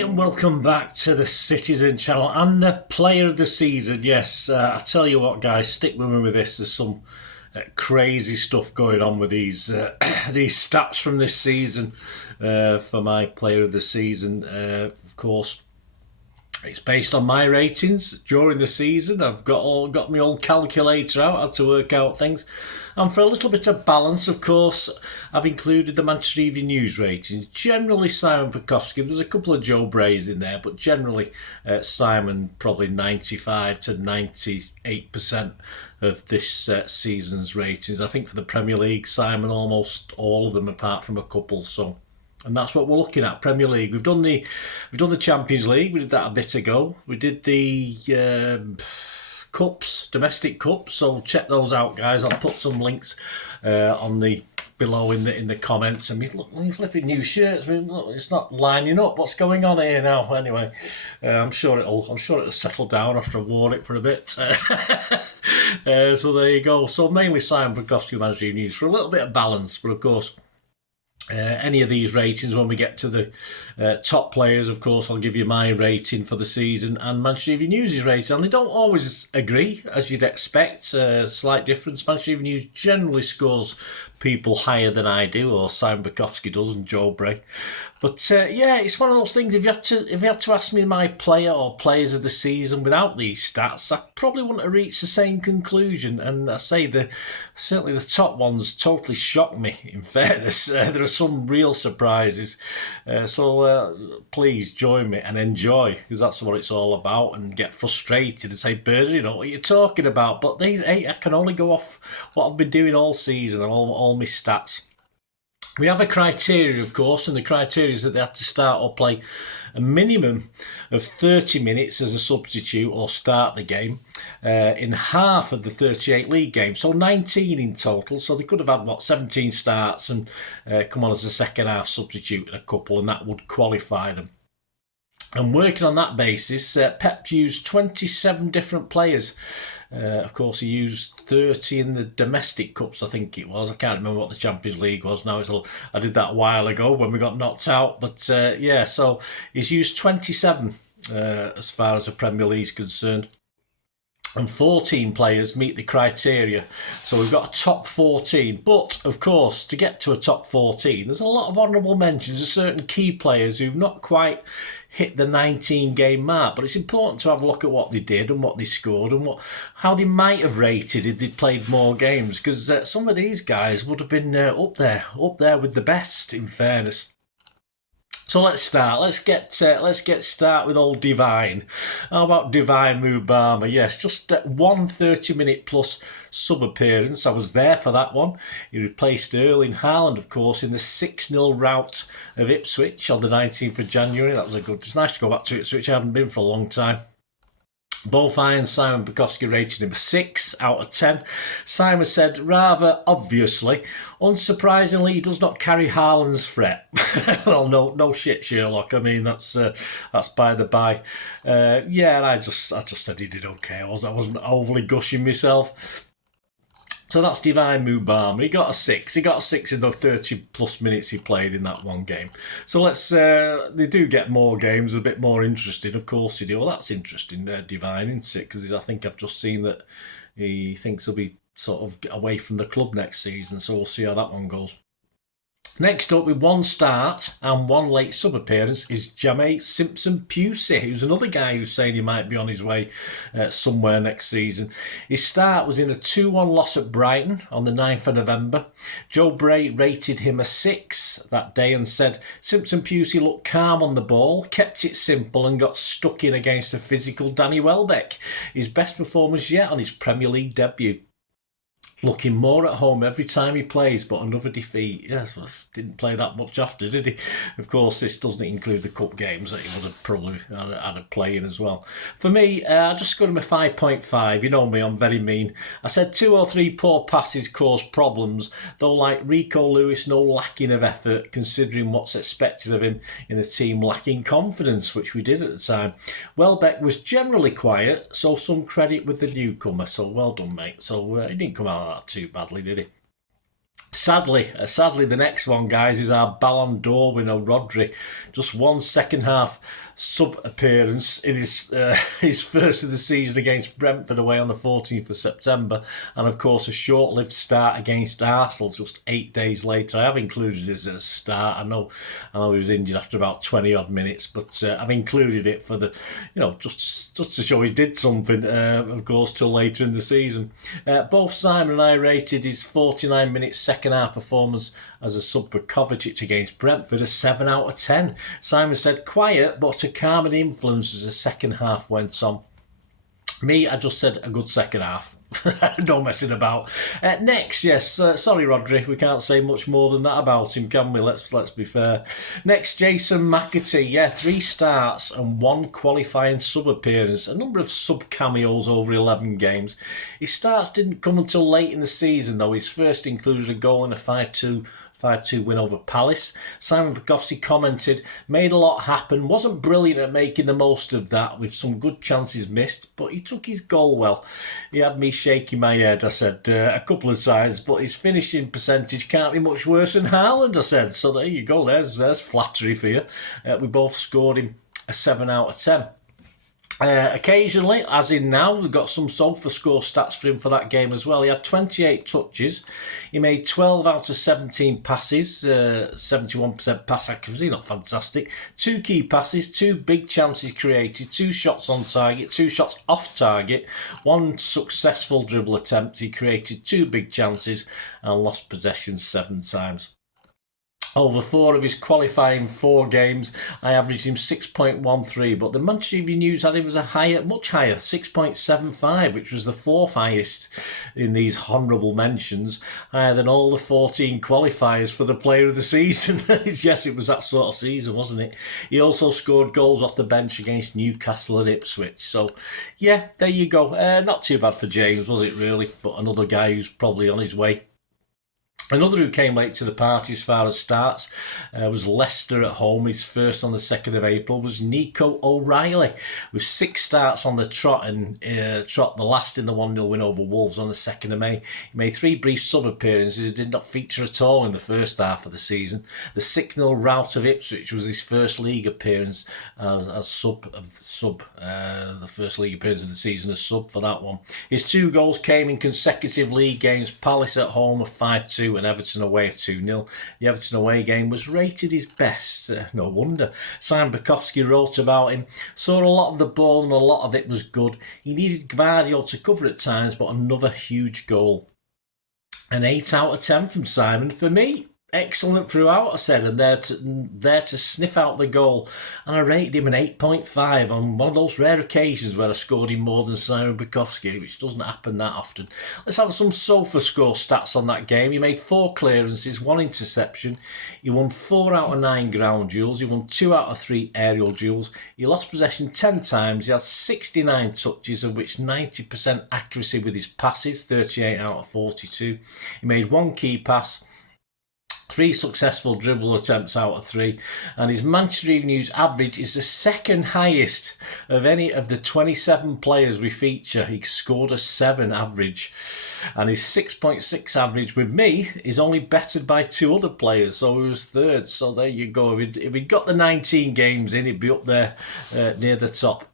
And welcome back to the Citizen channel and the player of the season. Yes, I tell you what, guys, stick with me with this. There's some crazy stuff going on with these these stats from this season for my player of the season. Of course, it's based on my ratings during the season. I've got my old calculator out, had to work out things. And for a little bit of balance, of course, I've included the Manchester Evening News ratings. Generally, Simon Pekowski. There's a couple of Joe Brays in there, but generally, Simon probably 95 to 98% of this season's ratings. I think for the Premier League, Simon almost all of them, apart from a couple. So. And that's what we're looking at. Premier League. We've done the Champions League. We did that a bit ago. We did the cups, domestic cups. So check those out, guys. I'll put some links on the below in the comments. And look, we're flipping new shirts. I mean, look, it's not lining up. What's going on here now? Anyway, I'm sure it'll settle down after I've worn it for a bit. So there you go. So mainly Simon Pekowski Managing News for a little bit of balance, but of course. Any of these ratings, when we get to the top players, of course, I'll give you my rating for the season and Manchester Evening News' rating. And they don't always agree, as you'd expect. Slight difference. Manchester Evening News generally scores people higher than I do, or Simon Pekowski does, and Joe Bray. But yeah, it's one of those things. If you had to ask me my player or players of the season without these stats, I probably wouldn't have reached the same conclusion. And I say certainly the top ones totally shocked me. In fairness, there are some real surprises. So please join me and enjoy, because that's what it's all about. And get frustrated and say, "Bird, you know what you're talking about." But I can only go off what I've been doing all season and all my stats. We have a criteria, of course, and the criteria is that they have to start or play a minimum of 30 minutes as a substitute or start the game in half of the 38 league games, so 19 in total. So they could have had, 17 starts and come on as a second half substitute in a couple, and that would qualify them. And working on that basis, Pep used 27 different players. Of course, he used 30 in the domestic cups, I think it was. I can't remember what the Champions League was now. I did that a while ago when we got knocked out. But yeah, so he's used 27 as far as the Premier League is concerned. And 14 players meet the criteria. So we've got a top 14. But, of course, to get to a top 14, there's a lot of honourable mentions of certain key players who've not quite hit the 19-game mark. But it's important to have a look at what they did and what they scored and how they might have rated if they'd played more games. Because some of these guys would have been up there with the best, in fairness. So let's start. Let's get start with old Divine. How about Divine Mubama? Yes, just 1 30-minute plus sub appearance. I was there for that one. He replaced Erling Haaland, of course, in the 6-0 rout of Ipswich on the 19th of January. That was it's nice to go back to Ipswich. I haven't been for a long time. Both I and Simon Pekowski rated him a 6 out of 10. Simon said, rather obviously, unsurprisingly, he does not carry Haaland's threat. Well, no shit, Sherlock. I mean, that's by the by. Yeah, and I just said he did okay. I wasn't overly gushing myself. So that's Divine Mubama. He got a 6. He got a 6 in the 30 plus minutes he played in that one game. So they do get more games, a bit more interesting. Of course they do. Well, that's interesting, Divine, isn't it? Because I think I've just seen that he thinks he'll be sort of away from the club next season. So we'll see how that one goes. Next up, with 1 start and 1 late sub appearance, is Jamie Simpson-Pusey, who's another guy who's saying he might be on his way somewhere next season. His start was in a 2-1 loss at Brighton on the 9th of November. Joe Bray rated him a 6 that day and said Simpson-Pusey looked calm on the ball, kept it simple and got stuck in against the physical Danny Welbeck. His best performance yet on his Premier League debut. Looking more at home every time he plays, but another defeat. Yes, didn't play that much after, did he? Of course, this doesn't include the cup games that he would have probably had a play in as well. For me, I just scored him a 5.5. You know me, I'm very mean. I said 2 or 3 poor passes caused problems, though like Rico Lewis, no lacking of effort, considering what's expected of him in a team lacking confidence, which we did at the time. Welbeck was generally quiet, so some credit with the newcomer. So well done, mate. So he didn't come out of that too badly, did he? Sadly, the next one, guys, is our Ballon d'Or winner, Rodri. Just one second half sub appearance in his first of the season against Brentford away on the 14th of September, and of course a short-lived start against Arsenal just 8 days later. I have included this as a start. I know he was injured after about 20 odd minutes, but I've included it for the, just to show he did something. Of course, till later in the season. Both Simon and I rated his 49-minute second half performance as a sub for Kovacic against Brentford a 7 out of 10. Simon said quiet but a calming influence as the second half went on. Me, I just said a good second half. No messing about. Next, yes, sorry Rodri, we can't say much more than that about him, can we? Let's be fair. Next, Jason McAtee, 3 starts and 1 qualifying sub appearance, a number of sub cameos over 11 games. His starts didn't come until late in the season though. His first included a goal in a 5-2 win over Palace. Simon Bukowski commented, made a lot happen, wasn't brilliant at making the most of that with some good chances missed, but he took his goal well. He had me shaking my head, I said, a couple of times, but his finishing percentage can't be much worse than Haaland, I said. So there you go, there's flattery for you. We both scored him a 7 out of 10. Occasionally, as in now, we've got some Sofa score stats for him for that game as well. He had 28 touches. He made 12 out of 17 passes, 71% pass accuracy, not fantastic. 2 key passes, 2 big chances created, 2 shots on target, 2 shots off target, 1 successful dribble attempt. He created 2 big chances and lost possession 7 times. Over 4 of his qualifying 4 games, I averaged him 6.13, but the Manchester Evening News had him as much higher, 6.75, which was the 4th highest in these honourable mentions, higher than all the 14 qualifiers for the Player of the Season. Yes, it was that sort of season, wasn't it? He also scored goals off the bench against Newcastle and Ipswich. So, yeah, there you go. Not too bad for James, was it really? But another guy who's probably on his way. Another who came late to the party as far as starts was Leicester at home. His first on the 2nd of April was Nico O'Reilly with 6 starts on the trot, and the last in the 1-0 win over Wolves on the 2nd of May. He made 3 brief sub appearances, did not feature at all in the first half of the season. The 6-0 rout of Ipswich was his first league appearance as the first league appearance of the season as sub for that one. His 2 goals came in consecutive league games, Palace at home of 5-2 and Everton away at 2-0. The Everton away game was rated his best. No wonder. Simon Bukowski wrote about him. Saw a lot of the ball and a lot of it was good. He needed Gvardiol to cover at times, but another huge goal. An 8 out of 10 from Simon for me. Excellent throughout, I said, and there to sniff out the goal. And I rated him an 8.5 on one of those rare occasions where I scored him more than Simon Bukowski, which doesn't happen that often. Let's have some Sofa score stats on that game. He made 4 clearances, 1 interception. He won 4 out of 9 ground duels. He won 2 out of 3 aerial duels. He lost possession 10 times. He had 69 touches, of which 90% accuracy with his passes, 38 out of 42. He made 1 key pass, 3 successful dribble attempts out of 3, and his Manchester Evening News average is the 2nd highest of any of the 27 players we feature. He scored a 7 average, and his 6.6 average with me is only bettered by 2 other players, so he was 3rd. So there you go. If he'd got the 19 games in, he'd be up there near the top.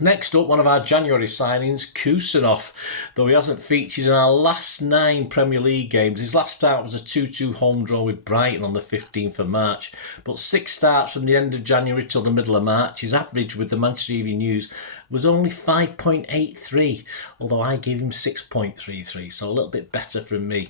Next up, one of our January signings, Kusanov. Though he hasn't featured in our last 9 Premier League games, his last start was a 2-2 home draw with Brighton on the 15th of March. But 6 starts from the end of January till the middle of March. His average with the Manchester Evening News was only 5.83, although I gave him 6.33, so a little bit better from me.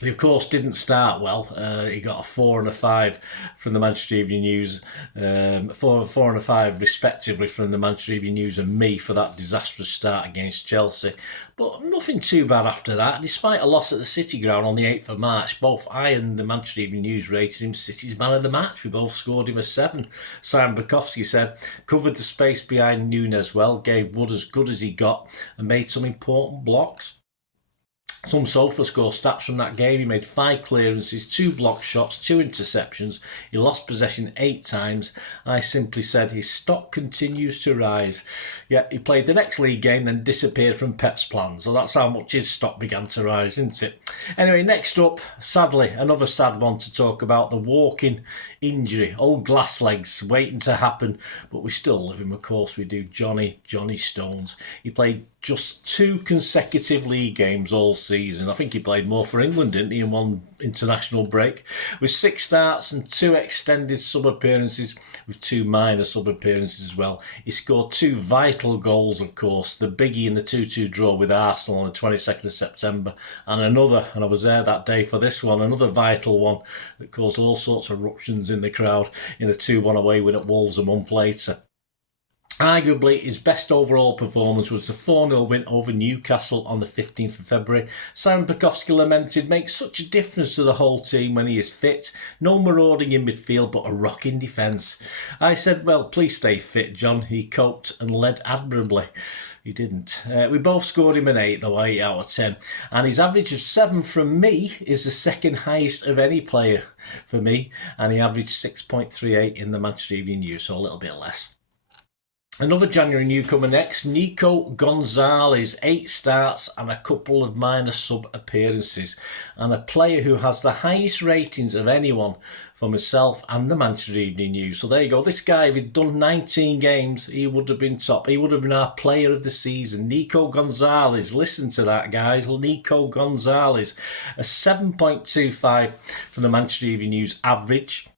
He, of course, didn't start well. He got a 4 and a 5 from the Manchester Evening News, 4 and a 5 respectively from the Manchester Evening News and me for that disastrous start against Chelsea. But nothing too bad after that. Despite a loss at the City ground on the 8th of March, both I and the Manchester Evening News rated him City's man of the match. We both scored him a 7. Simon Bukowski said, covered the space behind Núñez well, gave Wood as good as he got and made some important blocks. Some sofa score stats from that game. He made 5 clearances, 2 block shots, 2 interceptions. He lost possession 8 times. I simply said his stock continues to rise. Yeah, he played the next league game, then disappeared from Pep's plans. So that's how much his stock began to rise, isn't it? Anyway, next up, sadly, another sad one to talk about, the walking injury. Old glass legs waiting to happen, but we still love him, of course we do. Johnny Stones. He played just 2 consecutive league games all season. I think he played more for England, didn't he, in one international break, with 6 starts and 2 extended sub appearances, with 2 minor sub appearances as well. He scored 2 vital goals, of course, the biggie in the 2-2 draw with Arsenal on the 22nd of September, and another, and I was there that day for this one, another vital one that caused all sorts of eruptions in the crowd in a 2-1 away win at Wolves a month later. Arguably, his best overall performance was the 4-0 win over Newcastle on the 15th of February. Simon Pekowski lamented, makes such a difference to the whole team when he is fit. No marauding in midfield, but a rocking defence. I said, well, please stay fit, John. He coped and led admirably. He didn't. We both scored him an 8, though, 8 out of 10. And his average of 7 from me is the second highest of any player for me. And he averaged 6.38 in the Manchester Evening News, so a little bit less. Another January newcomer next, Nico Gonzalez, 8 starts and a couple of minor sub appearances, and a player who has the highest ratings of anyone for myself and the Manchester Evening News. So there you go. This guy, if he'd done 19 games, he would have been top. He would have been our player of the season. Nico Gonzalez, listen to that, guys. Nico Gonzalez, a 7.25 from the Manchester Evening News average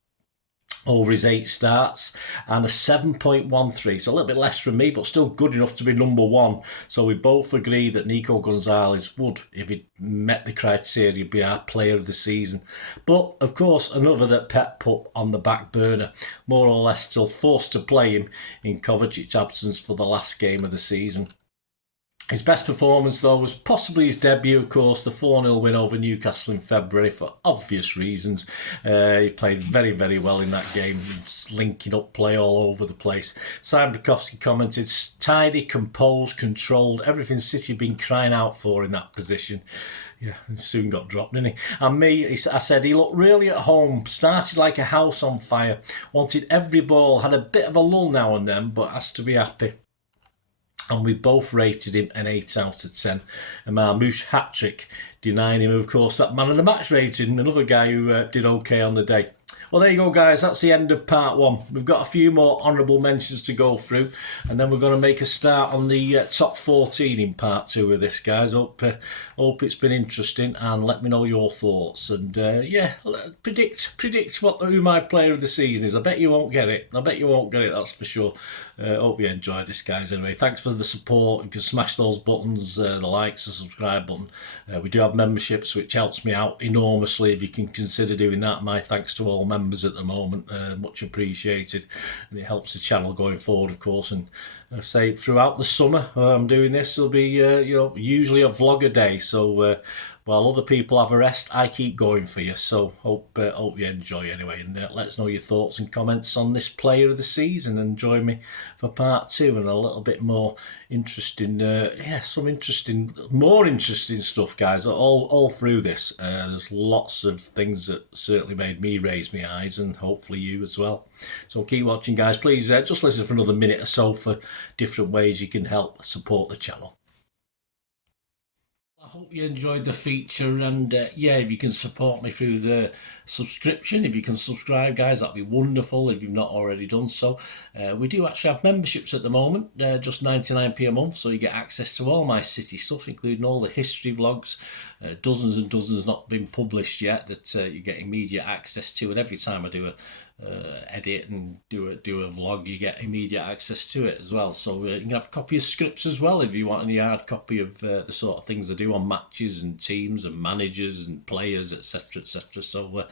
over his 8 starts, and a 7.13, so a little bit less from me, but still good enough to be number 1. So we both agree that Nico Gonzalez would, if he met the criteria, be our player of the season. But of course, another that Pep put on the back burner, more or less still forced to play him in Kovacic's absence for the last game of the season. His best performance, though, was possibly his debut, of course, the 4-0 win over Newcastle in February, for obvious reasons. He played very, very well in that game, linking up play all over the place. Simon Pekowski commented, tidy, composed, controlled, everything City had been crying out for in that position. Yeah, he soon got dropped, didn't he? And me, I said, he looked really at home, started like a house on fire, wanted every ball, had a bit of a lull now and then, but has to be happy. And we both rated him an 8 out of 10. And Marmouche hat-trick, denying him, of course, that man of the match rating, another guy who did okay on the day. Well, there you go, guys. That's the end of part 1. We've got a few more honourable mentions to go through, and then we're going to make a start on the top 14 in part 2 of this, guys. Hope it's been interesting, and let me know your thoughts. And yeah, predict who my player of the season is. I bet you won't get it. That's for sure. Hope you enjoyed this, guys. Anyway, thanks for the support. You can smash those buttons, the likes, the subscribe button. We do have memberships, which helps me out enormously. If you can consider doing that, my thanks to all members at the moment, much appreciated, and it helps the channel going forward, of course. And I say throughout the summer I'm doing this, there'll be usually a vlog a day, so while other people have a rest, I keep going for you. So hope you enjoy anyway, and let us know your thoughts and comments on this player of the season, and join me for part 2 and a little bit more interesting, more interesting stuff, guys, all through this. There's lots of things that certainly made me raise my eyes, and hopefully you as well. So keep watching, guys. Please just listen for another minute or so for different ways you can help support the channel. I hope you enjoyed the feature, and yeah, if you can support me through the subscription, if you can subscribe, guys, that'd be wonderful if you've not already done so. We do actually have memberships at the moment, just 99p a month, so you get access to all my City stuff, including all the history vlogs, dozens and dozens not been published yet, that you get immediate access to, and every time I do a edit and do a vlog, you get immediate access to it as well. So you can have a copy of scripts as well if you want any hard copy of the sort of things I do on matches and teams and managers and players, etc, etc. So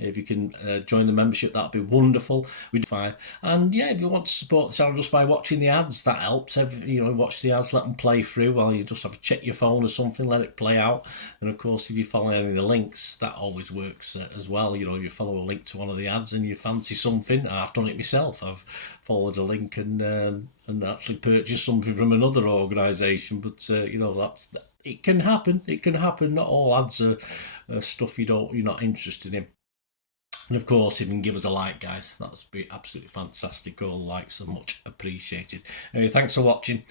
if you can join the membership, that'd be wonderful. We do fine. And yeah, if you want to support the channel just by watching the ads, that helps. Watch the ads, let them play through while you just have to check your phone or something, let it play out. And of course, if you follow any of the links, that always works as well. If you follow a link to one of the ads and you fancy something, I've done it myself. I've followed a link and actually purchased something from another organisation. But it can happen. It can happen. Not all ads are stuff you're not interested in. And of course, if you can give us a like, guys, that's be absolutely fantastic. All the likes are much appreciated. Anyway, thanks for watching.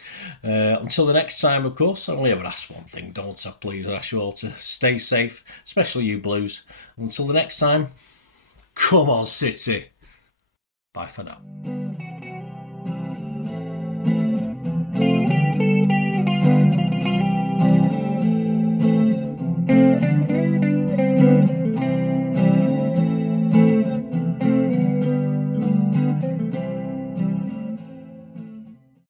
Until the next time, of course, I only ever ask one thing, don't I? Please, I ask you all to stay safe, especially you Blues. Until the next time, come on, City. Bye for now.